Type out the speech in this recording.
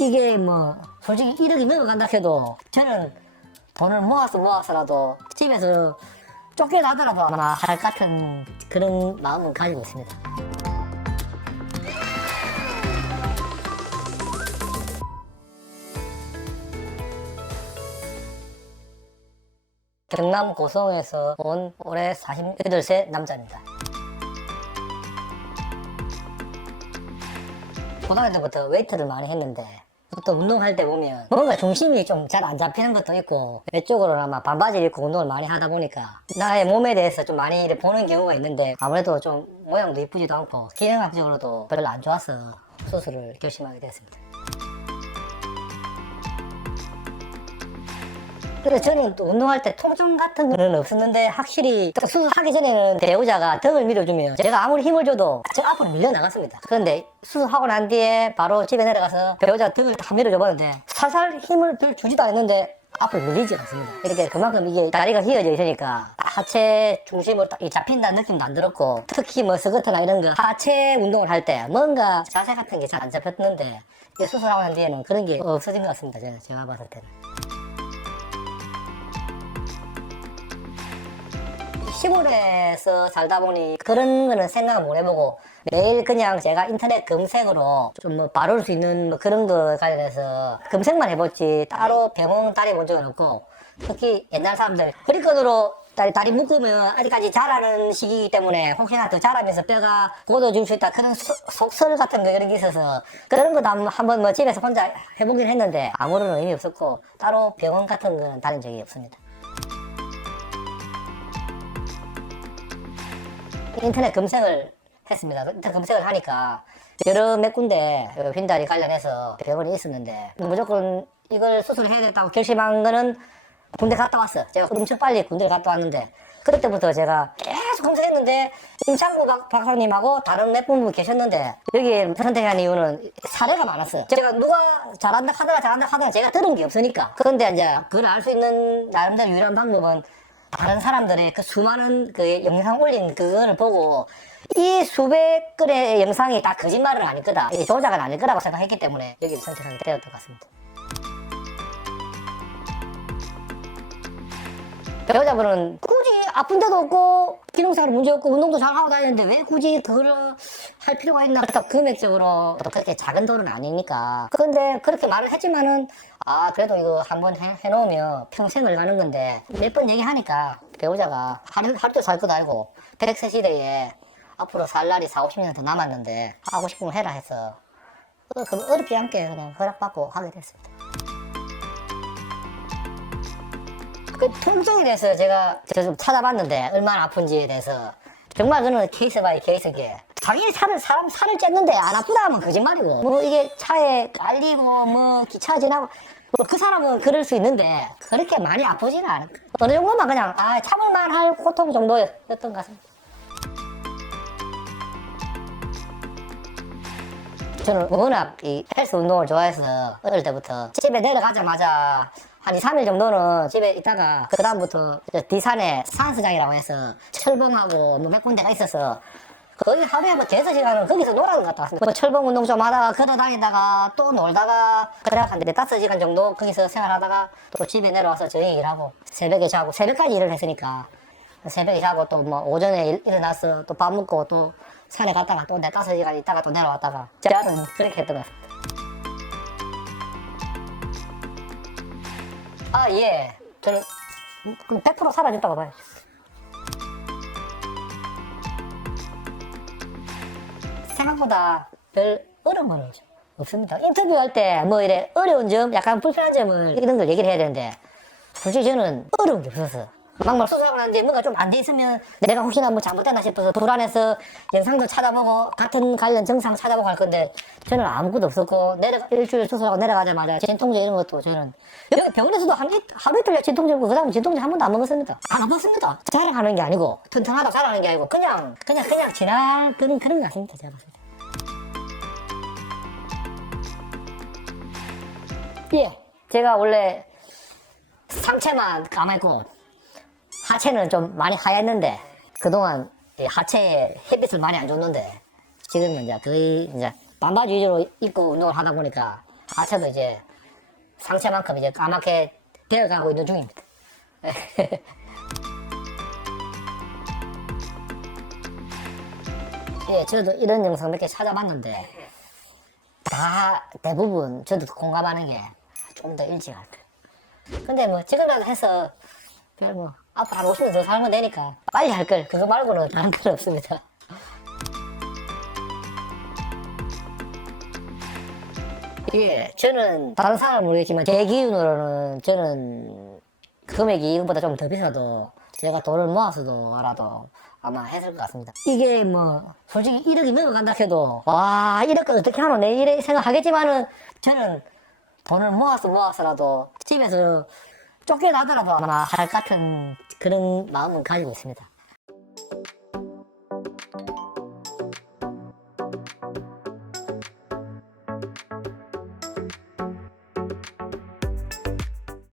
이게 뭐 솔직히 1억이 넘어간다 해도 저는 돈을 모아서라도 집에서 쫓겨나더라도 아마 할 것 같은 그런 마음은 가지고 있습니다. 경남 고성에서 온 올해 48세 남자입니다. 고등학교 때부터 웨이트를 많이 했는데 또 운동할 때 보면 뭔가 중심이 좀 잘 안 잡히는 것도 있고 외쪽으로 아마 반바지를 입고 운동을 많이 하다 보니까 나의 몸에 대해서 좀 많이 이렇게 보는 경우가 있는데 아무래도 좀 모양도 이쁘지도 않고 기능학적으로도 별로 안 좋아서 수술을 결심하게 됐습니다. 그래서 저는 또 운동할 때 통증 같은 거는 없었는데 확실히 수술하기 전에는 배우자가 등을 밀어주면 제가 아무리 힘을 줘도 저 앞으로 밀려나갔습니다. 그런데 수술하고 난 뒤에 바로 집에 내려가서 배우자가 등을 다 밀어줘 봤는데 살살 힘을 별 주지도 않는데 앞으로 밀리지 않습니다. 이렇게 그만큼 이게 다리가 휘어져 있으니까 하체 중심으로 딱 잡힌다는 느낌도 안 들었고 특히 뭐 스쿼트나 이런 거 하체 운동을 할 때 뭔가 자세 같은 게 잘 안 잡혔는데 수술하고 난 뒤에는 그런 게 없어진 것 같습니다. 제가 봤을 때는. 시골에서 살다 보니 그런 거는 생각을 못 해보고 매일 그냥 제가 인터넷 검색으로 좀 뭐 바를 수 있는 뭐 그런 거 관련해서 검색만 해봤지 따로 병원 다리 본 적은 없고 특히 옛날 사람들 허리끈으로 다리 묶으면 아직까지 자라는 시기이기 때문에 혹시나 더 자라면서 뼈가 굳어질 수 있다 그런 속설 같은 거 이런 게 있어서 그런 것도 한번 뭐 집에서 혼자 해보긴 했는데 아무런 의미 없었고 따로 병원 같은 거는 다닌 적이 없습니다. 인터넷 검색을 했습니다. 인터넷 검색을 하니까 여러 몇 군데 휜다리 관련해서 병원이 있었는데 무조건 이걸 수술해야 됐다고 결심한 거는 군대 갔다 왔어. 제가 엄청 빨리 군대를 갔다 왔는데 그때부터 제가 계속 검색했는데 임창구 박사님하고 다른 몇 분 계셨는데 여기 선택한 이유는 사례가 많았어요. 제가 누가 잘한다 하더라 제가 들은 게 없으니까. 그런데 이제 그걸 알 수 있는 나름대로 유일한 방법은 다른 사람들의 그 수많은 그 영상 올린 그거를 보고 이 수백 건의 영상이 다 거짓말은 아닐 거다, 조작은 아닐 거라고 생각했기 때문에 여기를 선택하게 되었던 것 같습니다. 배우자분은 굳이 아픈 데도 없고 기능사로 문제 없고 운동도 잘 하고 다니는데 왜 굳이 그걸 할 필요가 있나. 그렇다고 금액적으로 그렇게 작은 돈은 아니니까. 그런데 그렇게 말을 했지만은 그래도 이거 한번 해놓으면 평생을 가는 건데 몇 번 얘기하니까 배우자가 하루도 살 것도 알고 100세 시대에 앞으로 살 날이 40~50년 더 남았는데 하고 싶은 거 해라 해서 그럼 어렵지 않게 그냥 허락받고 하게 됐습니다. 그 통증에 대해서 제가 좀 찾아봤는데 얼마나 아픈지에 대해서 정말 그는 케이스 바이 케이스게 당연히 사람 살을 쬐는데 안 아프다 하면 거짓말이고 뭐 이게 차에 깔리고 뭐 기차 지나고 뭐 그 사람은 그럴 수 있는데 그렇게 많이 아프지는 않을 거예요. 어느 정도만 그냥 참을만 할 고통 정도였던 것 같습니다. 저는 워낙 이 헬스 운동을 좋아해서 어릴 때부터 집에 내려가자마자 한 2~3일 정도는 집에 있다가 그 다음부터 디산에 산수장이라고 해서 철봉하고 뭐 몇 군데가 있어서 거의 하루에 뭐 5~6시간은 거기서 놀아는 것 같았습니다. 뭐 철봉 운동 좀 하다가 걸어 다니다가 또 놀다가 그래 한 4~5시간 정도 거기서 생활하다가 또 집에 내려와서 저희 일하고 새벽에 자고 새벽까지 일을 했으니까 새벽에 자고 또 뭐 오전에 일어나서 또 밥 먹고 또 산에 갔다가 또 4~5시간 있다가 또 내려왔다가 저는 그렇게 했던 것 같습니다. 예. 저는 100% 사라졌다고 봐요. 생각보다 별 어려움은 없습니다. 인터뷰할 때 뭐 이래 어려운 점, 약간 불편한 점을 이런 걸 얘기를 해야 되는데 솔직히 저는 어려운 게 없었어요. 막말 수술하고 나는데 뭔가 좀 안 돼 있으면 내가 혹시나 뭐 잘못됐나 싶어서 불안해서 영상도 찾아보고 같은 관련 증상 찾아보고 할 건데 저는 아무것도 없었고 일주일 수술하고 내려가자마자 진통제 이런 것도 저는 여기 병원에서도 하루 이틀 진통제 먹고 그 다음에 진통제 한 번도 안 먹었습니다. 안 먹었습니다. 자랑하는 게 아니고 튼튼하다고 자랑하는 게 아니고 그냥 지나드는 그런 것 같습니다. 제가 봤을 때. 예. 제가 원래 상체만 까맣고 하체는 좀 많이 하얗는데 그동안 하체에 햇빛을 많이 안 줬는데 지금은 이제 거의 이제 반바지 위주로 입고 운동을 하다 보니까 하체도 이제 상체만큼 이제 까맣게 되어가고 있는 중입니다. 예, 저도 이런 영상 몇 개 찾아봤는데 다 대부분 저도 공감하는 게 좀 더 일찍 할 거. 근데 뭐 지금이라도 해서 별 뭐 앞으로 한 50년 더 살면 되니까 빨리 할 걸. 그거 말고는 다른 건 없습니다. 예, 저는 다른 사람은 모르겠지만 제 기준으로는 저는 금액이 이거보다 좀 더 비싸도 제가 돈을 모아서도라도 아마 했을 것 같습니다. 이게 뭐 솔직히 1억이 넘어간다 해도 와 1억 어떻게 하노 내 이래 생각하겠지만은 저는 돈을 모아서라도 집에서 쫓겨나더라도 아마 할 것 같은 그런 마음은 가지고 있습니다.